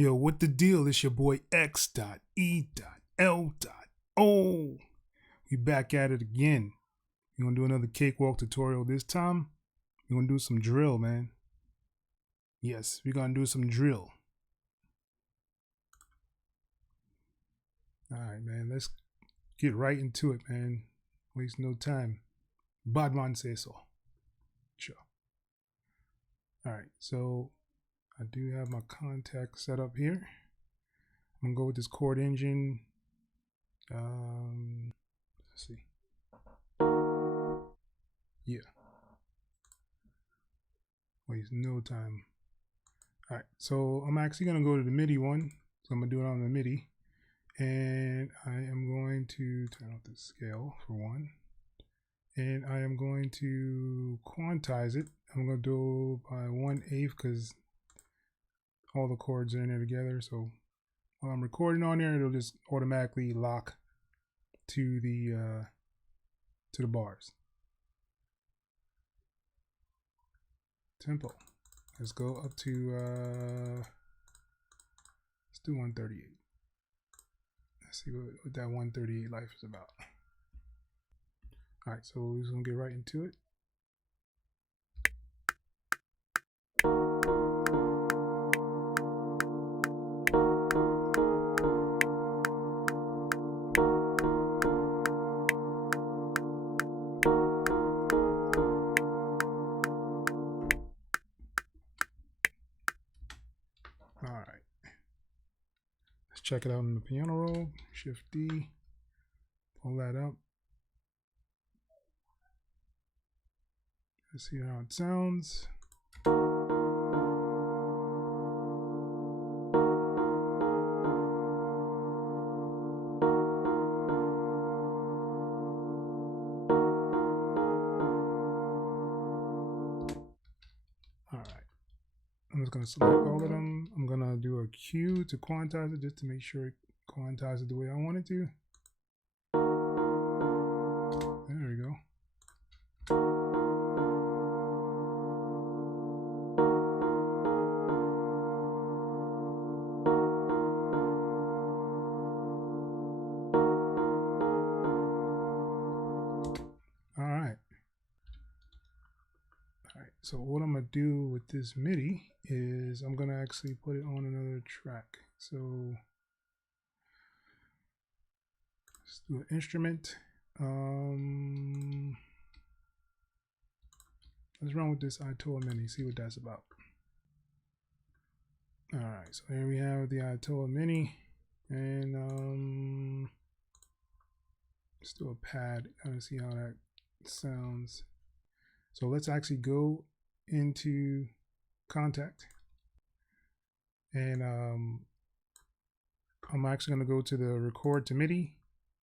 Yo, what the deal? It's your boy X.E.L.O. We back at it again. We're gonna do another cakewalk tutorial. This time, we're gonna do some drill, man. Yes, we're gonna do some drill. Alright, man, let's get right into it, man. Waste no time. Bad man say so. Sure. Alright, so I do have my contact set up here. I'm gonna go with this Chord Engine. Let's see. Yeah. Waste no time. Alright, so I'm actually gonna go to the MIDI one. So I'm gonna do it on the MIDI. And I am going to turn off the scale for one. And I am going to quantize it. I'm gonna do by 1/8 because all the chords are in there together. So while I'm recording on there, it'll just automatically lock to the bars. Tempo. Let's go up to let's do 138. Let's see what that 138 life is about. All right, so we're just gonna get right into it. All right, let's check it out on the piano roll. Shift D, pull that up. Let's see how it sounds. All right. I'm just going to select all of them. I'm going to do a Q to quantize it just to make sure it quantizes it the way I want it to. There we go. All right. So what I'm going to do with this MIDI is I'm going to actually put it on another track. So let's do an instrument. Let's run with this IOTA Mini, see what that's about. All right, so here we have the IOTA Mini, and let's do a pad, kind of see how that sounds. So let's actually go into Contact, and I'm actually going to go to the Record to MIDI,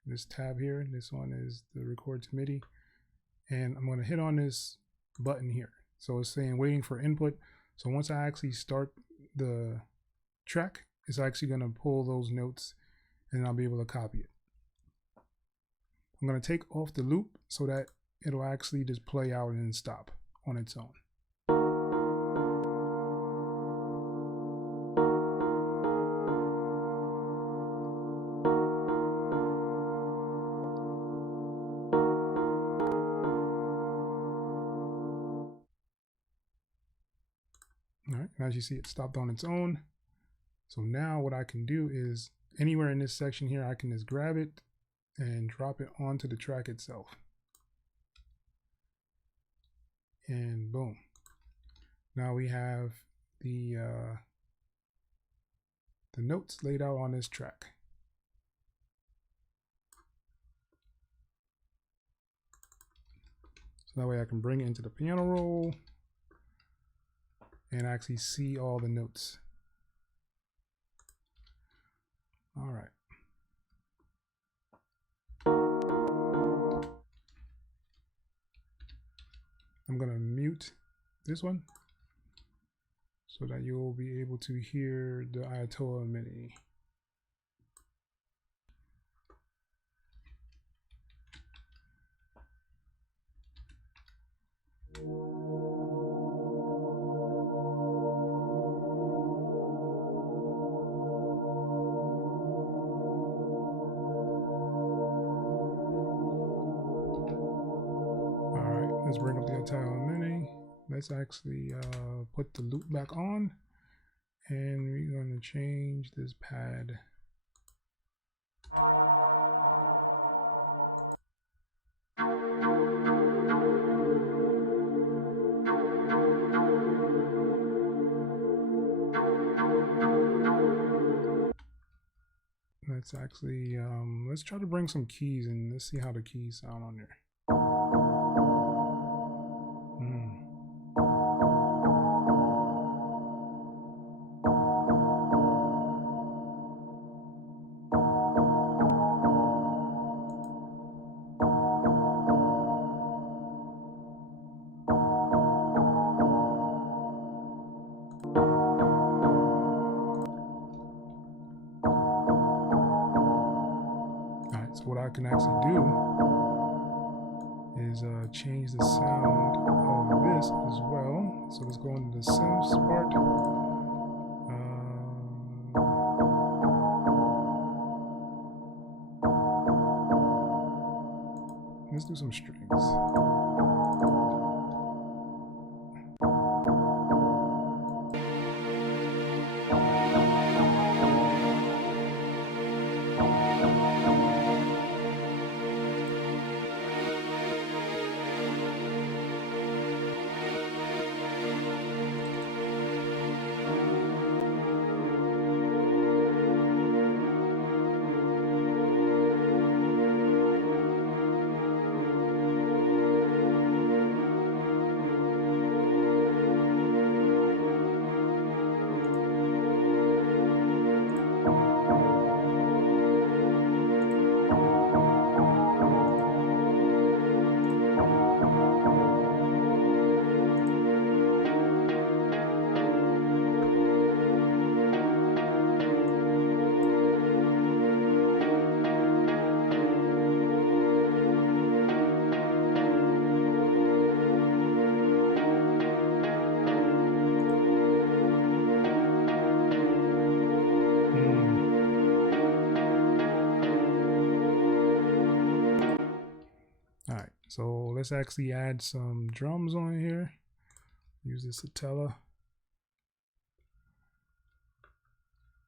this tab here. This one is the Record to MIDI, and I'm going to hit on this button here. So it's saying waiting for input. So once I actually start the track, it's actually going to pull those notes, and I'll be able to copy it. I'm going to take off the loop so that it'll actually just play out and stop on its own. All right, as you see, it stopped on its own. So now what I can do is anywhere in this section here, I can just grab it and drop it onto the track itself. And boom. Now we have the notes laid out on this track. So that way I can bring it into the piano roll and actually see all the notes. All right. I'm going to mute this one so that you'll be able to hear the IOTA Mini. let's actually put the loop back on, and we're going to change this pad. Let's actually let's try to bring some keys in. Let's see how the keys sound on there. So what I can actually do is change the sound of this as well. So let's go into the synths part. Let's do some strings. Alright, so let's actually add some drums on here. Use the Satila.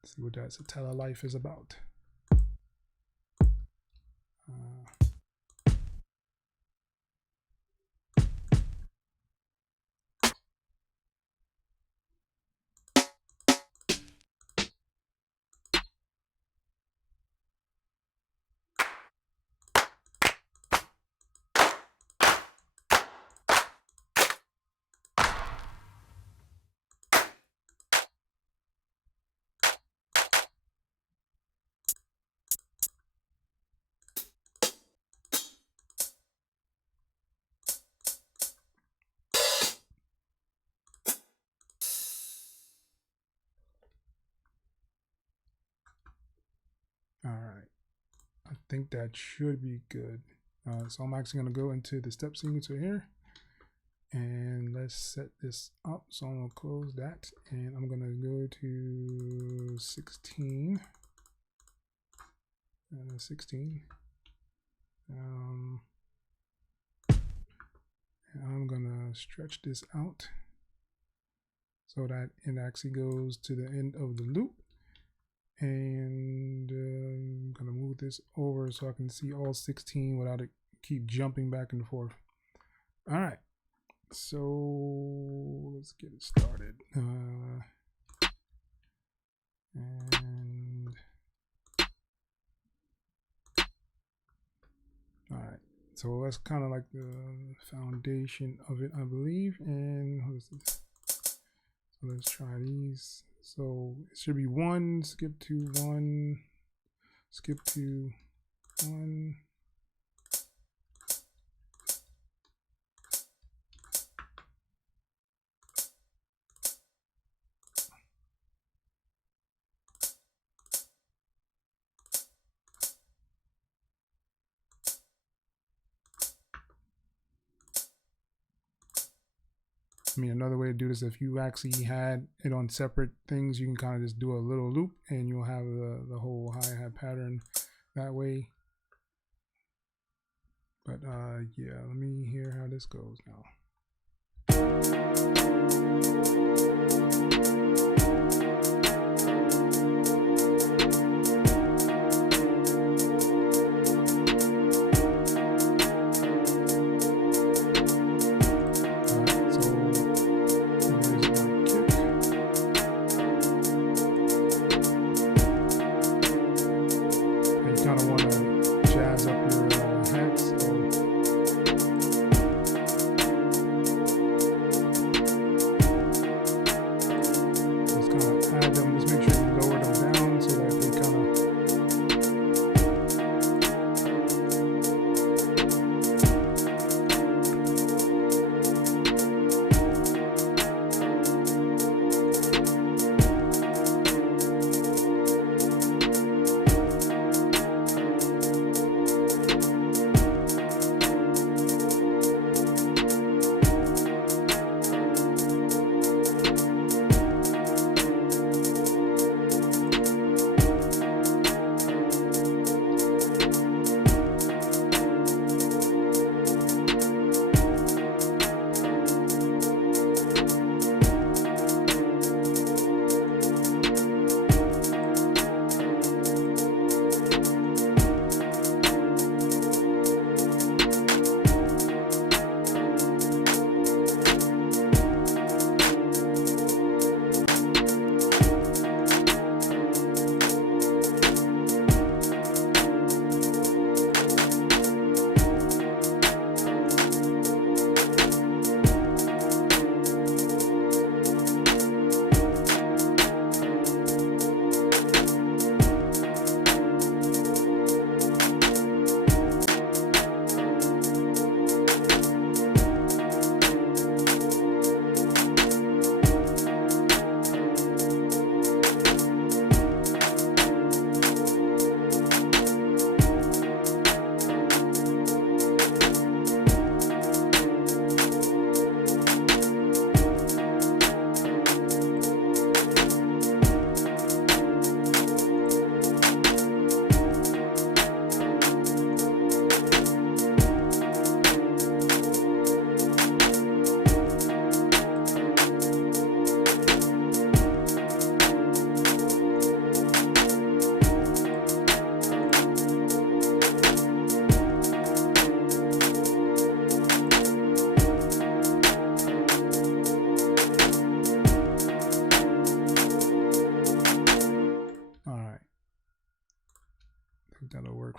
See what that Satila life is about. All right, I think that should be good. So I'm actually going to go into the step sequencer here, and let's set this up. So I'm going to close that, and I'm going to go to 16. 16. And I'm going to stretch this out so that it actually goes to the end of the loop. And I'm gonna move this over so I can see all 16 without it keep jumping back and forth. All right, so let's get it started. And all right, so that's kind of like the foundation of it, I believe. And what is this? So let's try these. So it should be 1, skip to 1, skip to 1. I mean, another way to do this, if you actually had it on separate things, you can kind of just do a little loop and you'll have the whole hi-hat pattern that way. But yeah, let me hear how this goes now.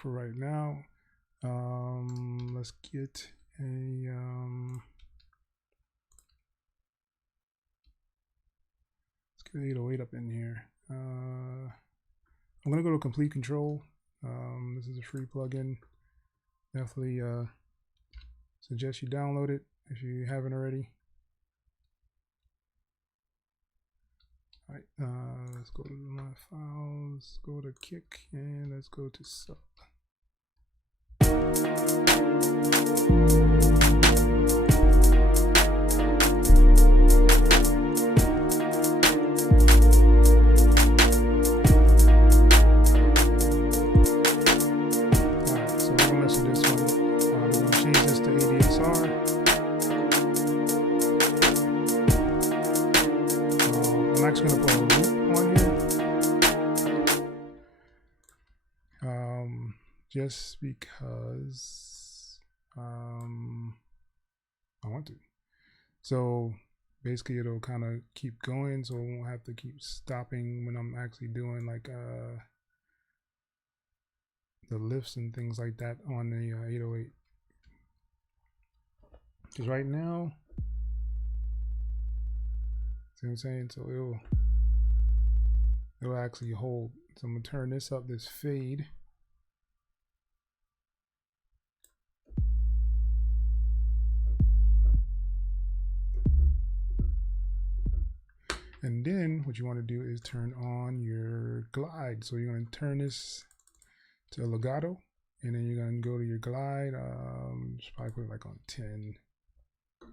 For right now. Let's get a let's get 808 up in here. I'm gonna go to Komplete Kontrol. This is a free plugin. Definitely suggest you download it if you haven't already. All right, let's go to my files, go to kick, and let's go to sub. Just because I want to. So basically it'll kind of keep going, so I won't have to keep stopping when I'm actually doing like the lifts and things like that on the 808. Because right now, see what I'm saying? So it'll actually hold. So I'm gonna turn this up, this fade. And then what you want to do is turn on your glide. So you're going to turn this to legato, and then you're going to go to your glide. Just probably put it like on 10. You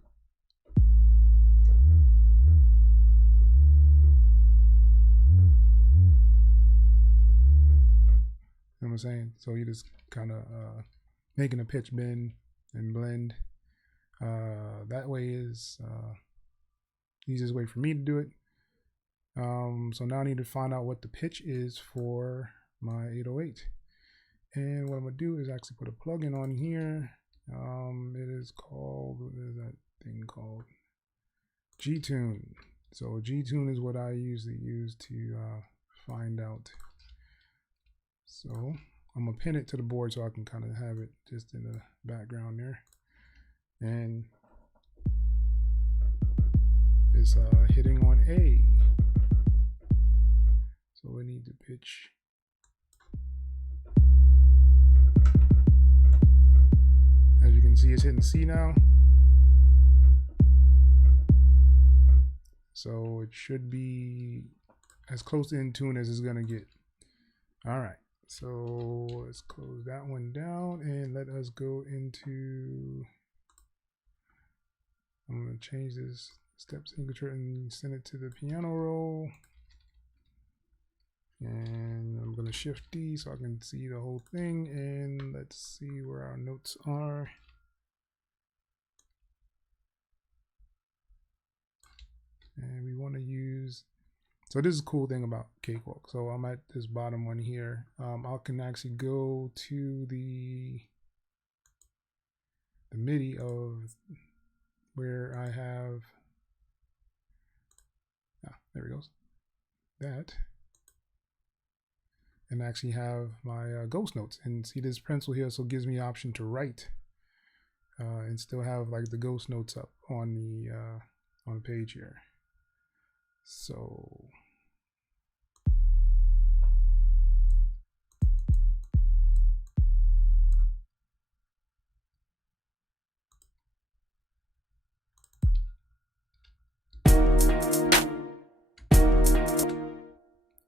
know what I'm saying? So you just kind of making a pitch bend and blend. That way is the easiest way for me to do it. So now I need to find out what the pitch is for my 808. And what I'm gonna do is actually put a plugin on here. It is called, what is that thing called? G-Tune. So G-Tune is what I usually use to find out. So I'm gonna pin it to the board so I can kind of have it just in the background there. And it's hitting on A. So we need to pitch. As you can see, it's hitting C now. So it should be as close to in tune as it's gonna get. All right, so let's close that one down and let us go into, I'm gonna change this step signature and send it to the piano roll. And I'm gonna shift D so I can see the whole thing, and let's see where our notes are. And we want to use, so this is a cool thing about Cakewalk. So I'm at this bottom one here. I can actually go to the MIDI of where I have, there it goes, that, and actually have my ghost notes, and see this pencil here, so it gives me the option to write and still have like the ghost notes up on the page here. So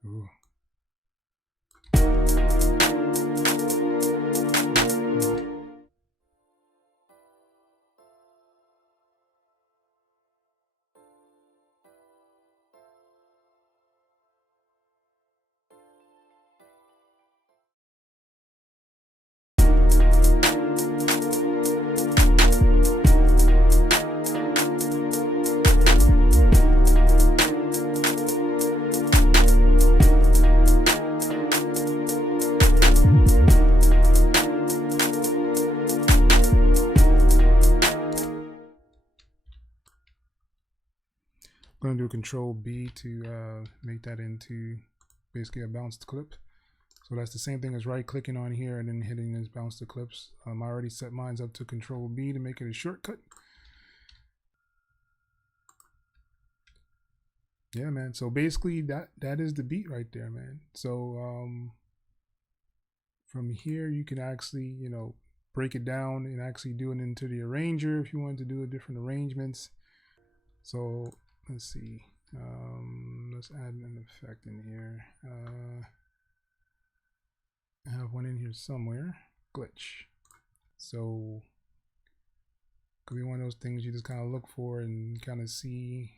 ooh. I'm going to do Control B to make that into basically a bounced clip. So that's the same thing as right clicking on here and then hitting this bounce to clips. I already set mine up to Control B to make it a shortcut. Yeah, man. So basically that is the beat right there, man. So from here you can actually, you know, break it down and actually do it into the arranger if you want to do different arrangements. So let's see, let's add an effect in here. I have one in here somewhere, glitch. So could be one of those things you just kind of look for and kind of see.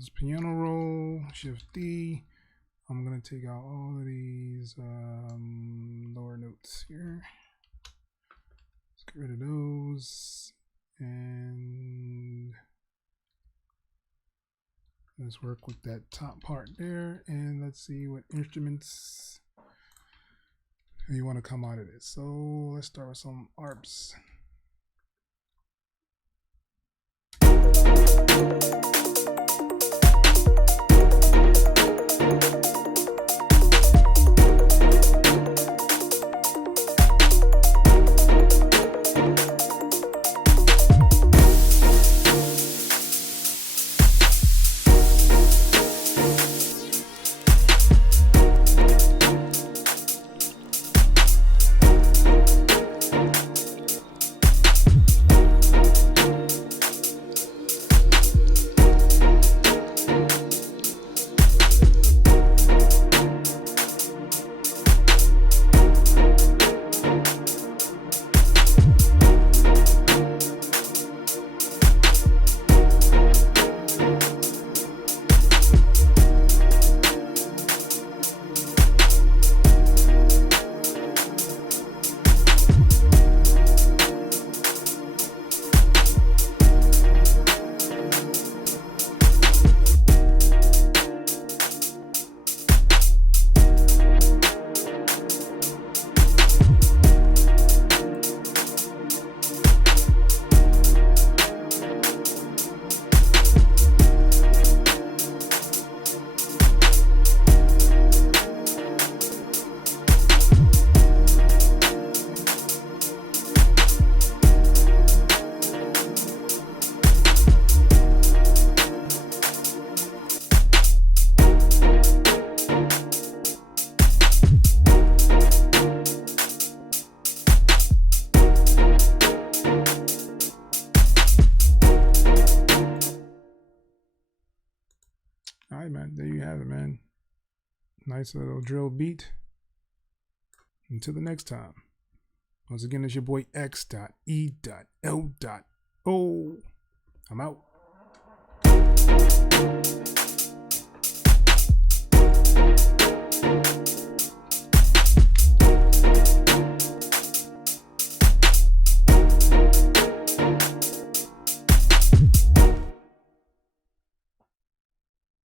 this piano roll, Shift D. I'm gonna take out all of these lower notes here. Let's get rid of those, and let's work with that top part there, and let's see what instruments you want to come out of this. So let's start with some arps. All right, man, there you have it, man. Nice little drill beat. Until the next time. Once again, it's your boy X.E.L.O. I'm out.